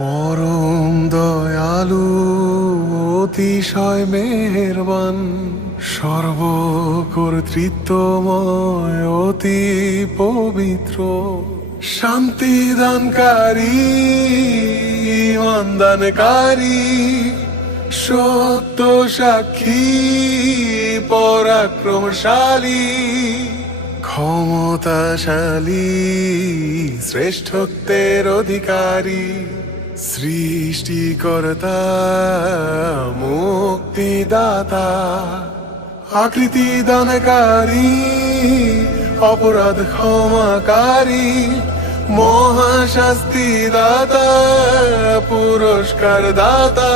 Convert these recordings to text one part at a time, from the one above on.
পরম দয়ালু, অতিশয় মেহেরবান, সর্বকর্তৃত্বময়, অতি পবিত্র শান্তি দানকারী সত্য সাক্ষী পরাক্রমশালী, ক্ষমতাশালী, শ্রেষ্ঠত্বের অধিকারী। সৃষ্টিকর্তা মুক্তিদাতা আকৃতি দানকারী অপরাধ ক্ষমাকারী মহাশাস্তি দাতা পুরস্কার দাতা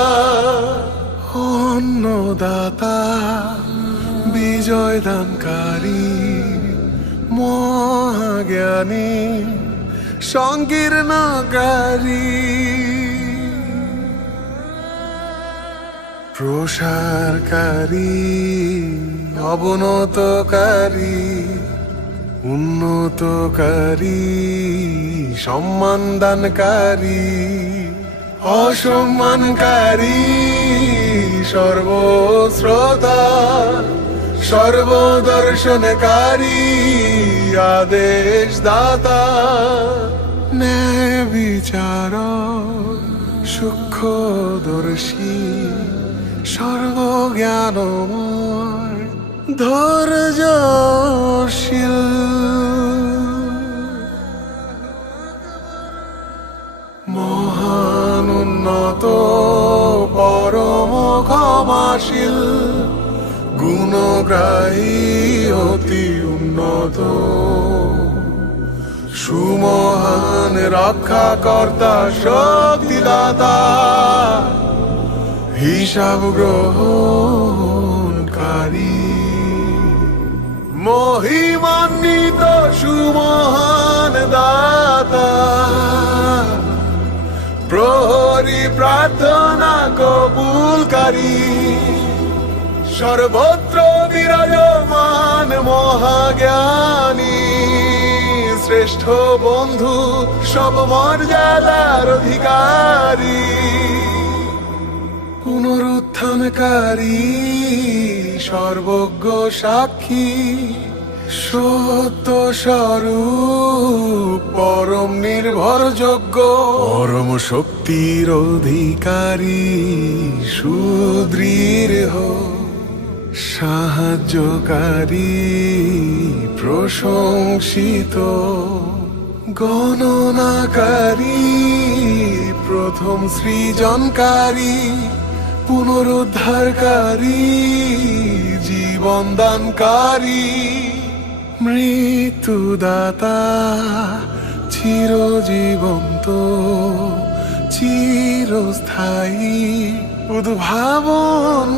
অন্নদাতা বিজয় দানকারী মহাজ্ঞানী সংকীর্ণকারী প্রসারকারী অবনতকারী উন্নতকারী সম্মান দানকারী অসম্মানকারী সর্বশ্রোতা সর্বদর্শনকারী আদেশ দাতা ন্যায় বিচার সূক্ষ্মদর্শী সর্বজ্ঞানময় ধৈর্যশীল। মহান উন্নত পরম ক্ষমাশীল গুণগ্রাহী অতি উন্নত। সুমহান রক্ষা কর্তা শক্তিদাতা হিসাব গ্রহণকারী। মহিমান্বিত সুমহান দাতা প্রহরী প্রার্থনা কবুলকারী সর্বত্র শ্রেষ্ঠ বন্ধু, সব মর্যাদার অধিকারী। পুনরুত্থানকারী, সর্বজ্ঞ সাক্ষী, সত্য স্বরূপ, পরম নির্ভরযোগ্য। পরম শক্তির অধিকারী, সুদৃঢ়, সাহায্যকারী, প্রশংসিত। গণনাকারী প্রথম সৃজনকারী পুনরুদ্ধারকারী জীবন দানকারী মৃত্যুদাতা চিরজীবন্ত চিরস্থায়ী উদ্ভাবনকারী।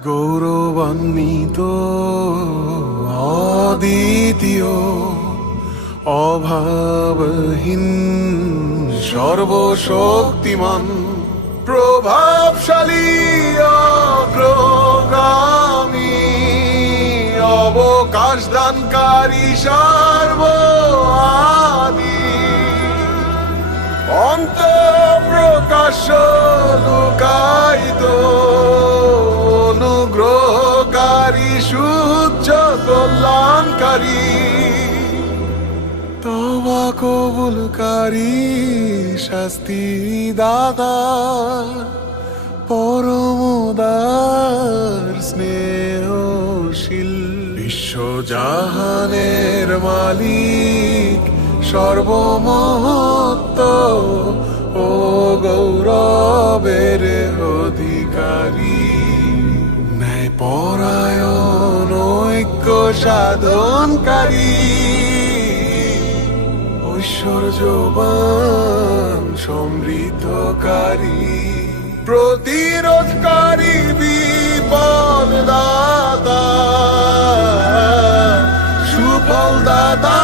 গৌরবান্বিত অদ্বিতীয় অভাবহীন সর্বশক্তিমান প্রভাবশালী অগ্রগামী অবকাশ দানকারী সর্ব অনুগ্রহকারী সূর্য কল্যাণকারী তবা কবুলকারী শাস্তি দাদা পরমদার স্নেহশীল। বিশ্বজাহানের মালিক, সর্বমহত্ব ও গৌরবের অধিকারী সাধনকারী। ঐশ্বর্যবান সমৃদ্ধকারী। প্রতিরোধকারী বিপদ দাতা সুফল দাতা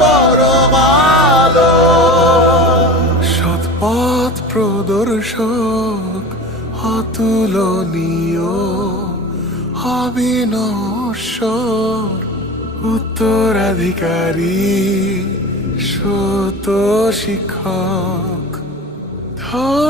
পরমালো। সৎপথ প্রদর্শক অতুলনীয় ভাস্বর উত্তরাধিকারী শত শিক্ষক ধর